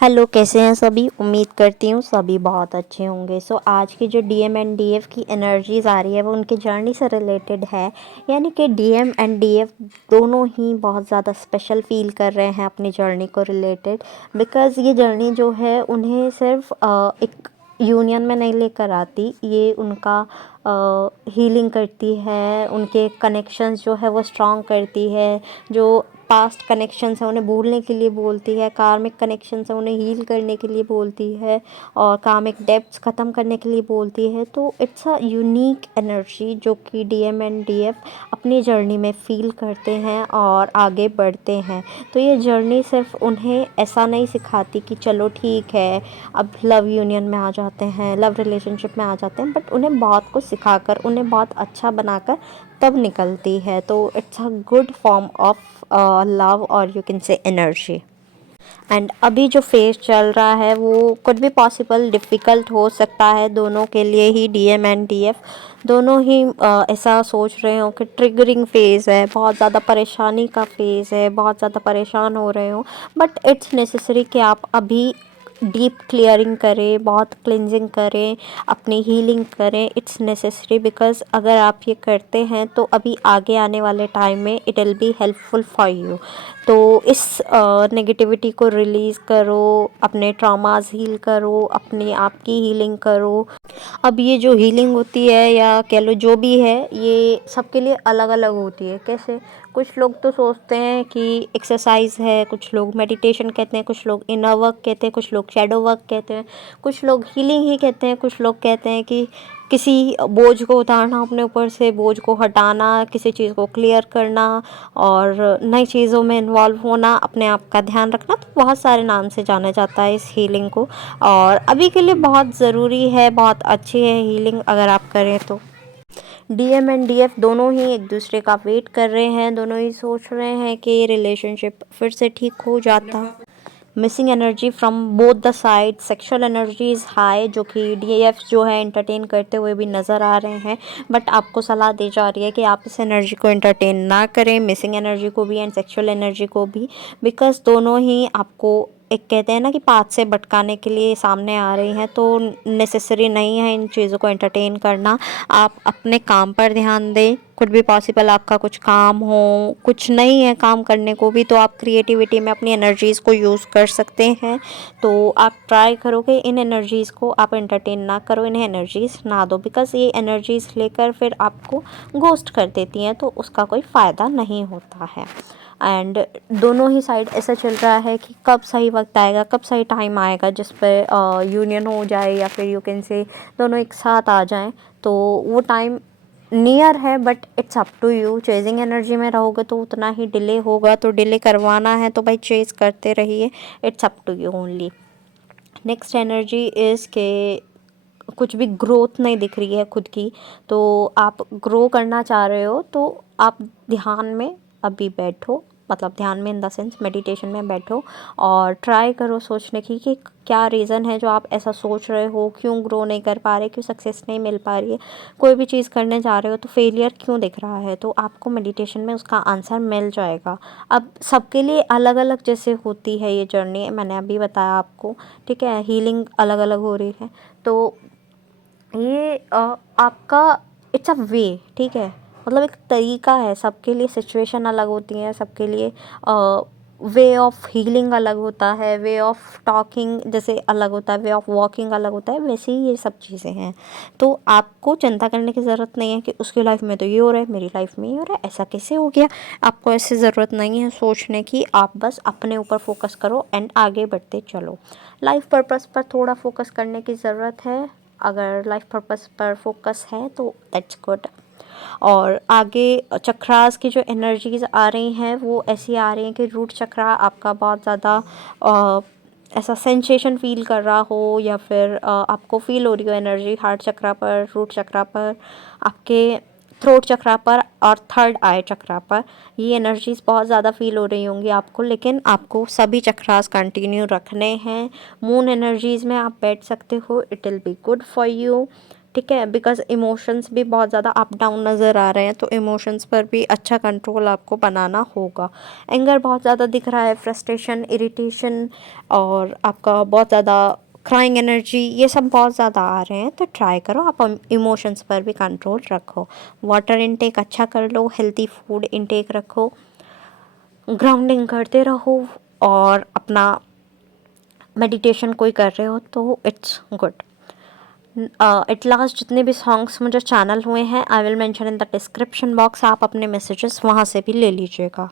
Hello, कैसे हैं सभी। उम्मीद करती हूँ सभी बहुत अच्छे होंगे। आज की जो डीएम एंड डीएफ की एनर्जीज़ आ रही है वो उनकी जर्नी से रिलेटेड है। यानी कि डीएम एंड डीएफ दोनों ही बहुत ज़्यादा स्पेशल फील कर रहे हैं अपनी जर्नी को रिलेटेड। बिकॉज़ ये जर्नी जो है उन्हें सिर्फ एक यूनियन में नहीं लेकर आती, ये उनका हीलिंग करती है, उनके कनेक्शंस जो है वो स्ट्रॉन्ग करती है। जो पास्ट कनेक्शंस हैं उन्हें भूलने के लिए बोलती है, कार्मिक कनेक्शंस हैं उन्हें हील करने के लिए बोलती है, और कार्मिक डेब्ट्स ख़त्म करने के लिए बोलती है। तो इट्स अ यूनिक एनर्जी जो कि डीएम एंड डीएफ अपनी जर्नी में फ़ील करते हैं और आगे बढ़ते हैं। तो ये जर्नी सिर्फ उन्हें ऐसा नहीं सिखाती कि चलो ठीक है अब लव यूनियन में आ जाते हैं, लव रिलेशनशिप में आ जाते हैं, बट उन्हें बहुत कुछ सिखाकर, उन्हें बहुत अच्छा बनाकर तब निकलती है। तो it's a good form of love, और you can say energy. And अभी जो फेज चल रहा है वो कुड भी पॉसिबल डिफ़िकल्ट हो सकता है दोनों के लिए ही। डीएम एंड डीएफ दोनों ही ऐसा सोच रहे हो कि ट्रिगरिंग फेज़ है, बहुत ज़्यादा परेशानी का फेज़ है, बहुत ज़्यादा परेशान हो रहे हो। बट इट्स नेसेसरी कि आप अभी डीप क्लियरिंग करें, बहुत क्लिनजिंग करें, अपनी हीलिंग करें। इट्स नेसेसरी बिकॉज़ अगर आप ये करते हैं तो अभी आगे आने वाले टाइम में it will be helpful for you. तो इस नेगेटिविटी को रिलीज़ करो, अपने ट्रॉमास हील करो, अपने आप की हीलिंग करो। अब ये जो हीलिंग होती है या कह लो जो भी है, ये सबके लिए अलग अलग होती है। कैसे, कुछ लोग तो सोचते हैं कि एक्सरसाइज है, कुछ लोग मेडिटेशन कहते हैं, कुछ लोग इनर वर्क कहते हैं, कुछ लोग शैडो वर्क कहते हैं, कुछ लोग हीलिंग ही कहते हैं, कुछ लोग कहते हैं कि किसी बोझ को उतारना, अपने ऊपर से बोझ को हटाना, किसी चीज़ को क्लियर करना और नई चीज़ों में इन्वॉल्व होना, अपने आप का ध्यान रखना। तो बहुत सारे नाम से जाना जाता है इस हीलिंग को, और अभी के लिए बहुत ज़रूरी है, बहुत अच्छी है हीलिंग अगर आप करें तो। डीएम एंड डीएफ दोनों ही एक दूसरे का वेट कर रहे हैं, दोनों ही सोच रहे हैं कि ये रिलेशनशिप फिर से ठीक हो जाता। Missing energy from both the side, sexual energy is high, जो कि डीएफ जो है एंटरटेन करते हुए भी नज़र आ रहे हैं। बट आपको सलाह दी जा रही है कि आप इस एनर्जी को एंटरटेन ना करें, मिसिंग एनर्जी को भी एंड सेक्सुअल एनर्जी को भी। बिकॉज दोनों ही आपको एक कहते हैं ना कि पाथ से भटकाने के लिए सामने आ रही हैं। तो नेसेसरी नहीं है इन चीज़ों को एंटरटेन करना। आप अपने काम पर ध्यान दें। कुछ भी पॉसिबल आपका कुछ काम हो, कुछ नहीं है काम करने को भी, तो आप क्रिएटिविटी में अपनी एनर्जीज़ को यूज़ कर सकते हैं। तो आप ट्राई करो कि इन एनर्जीज़ को आप एंटरटेन ना करो, इन्हें एनर्जीज़ ना दो। बिकॉज़ ये एनर्जीज़ लेकर फिर आपको घोस्ट कर देती हैं, तो उसका कोई फ़ायदा नहीं होता है। एंड दोनों ही साइड ऐसा चल रहा है कि कब सही वक्त आएगा, कब सही टाइम आएगा जिस पर यूनियन हो जाए, या फिर यू कैन से दोनों एक साथ आ जाएं। तो वो टाइम नियर है, but it's up to you. Chasing energy में रहोगे तो उतना ही डिले होगा, तो डिले करवाना है तो भाई चेज करते रहिए। It's up to you only. Next energy is के कुछ भी ग्रोथ नहीं दिख रही है खुद की, तो आप ग्रो करना चाह रहे हो, तो आप ध्यान में अभी बैठो, मतलब ध्यान में इन द सेंस मेडिटेशन में बैठो, और ट्राई करो सोचने की कि क्या रीज़न है जो आप ऐसा सोच रहे हो, क्यों ग्रो नहीं कर पा रहे, क्यों सक्सेस नहीं मिल पा रही है। कोई भी चीज़ करने जा रहे हो तो फेलियर क्यों दिख रहा है, तो आपको मेडिटेशन में उसका आंसर मिल जाएगा। अब सबके लिए अलग अलग जैसे होती है ये जर्नी, मैंने अभी बताया आपको, ठीक है। हीलिंग अलग अलग हो रही है, तो ये आपका इट्स अ वे, ठीक है। मतलब एक तरीका है, सबके लिए सिचुएशन अलग होती है, सबके लिए वे ऑफ हीलिंग अलग होता है, वे ऑफ टॉकिंग जैसे अलग होता है, वे ऑफ वॉकिंग अलग होता है, वैसे ही ये सब चीज़ें हैं। तो आपको चिंता करने की ज़रूरत नहीं है कि उसकी लाइफ में तो ये हो रहा है, मेरी लाइफ में ये हो रहा है, ऐसा कैसे हो गया। आपको ऐसी ज़रूरत नहीं है सोचने की, आप बस अपने ऊपर फोकस करो एंड आगे बढ़ते चलो। लाइफ पर्पस पर थोड़ा फोकस करने की ज़रूरत है। अगर लाइफ पर्पस पर फोकस है तो दैट्स गुड। और आगे चक्रास की जो एनर्जीज आ रही हैं वो ऐसी आ रही हैं कि रूट चक्रा आपका बहुत ज़्यादा ऐसा सेंसेशन फील कर रहा हो, या फिर आपको फील हो रही हो एनर्जी हार्ट चक्रा पर, रूट चक्रा पर, आपके थ्रोट चक्रा पर और थर्ड आई चक्रा पर। ये एनर्जीज़ बहुत ज़्यादा फील हो रही होंगी आपको, लेकिन आपको सभी चक्रास कंटिन्यू रखने हैं। मून एनर्जीज़ में आप बैठ सकते हो, it will be good for you. ठीक है, बिकॉज़ इमोशंस भी बहुत ज़्यादा अप डाउन नज़र आ रहे हैं, तो इमोशंस पर भी अच्छा कंट्रोल आपको बनाना होगा। एंगर बहुत ज़्यादा दिख रहा है, फ्रस्ट्रेशन, इरिटेशन और आपका बहुत ज़्यादा क्राइंग एनर्जी, ये सब बहुत ज़्यादा आ रहे हैं, तो ट्राई करो आप इमोशंस पर भी कंट्रोल रखो। वाटर इनटेक अच्छा कर लो, हेल्दी फूड इनटेक रखो, ग्राउंडिंग करते रहो और अपना मेडिटेशन कोई कर रहे हो तो इट्स गुड। एट लास्ट जितने भी सॉन्ग्स मुझे चैनल हुए हैं I will mention in the description box, आप अपने मैसेजेस वहाँ से भी ले लीजिएगा।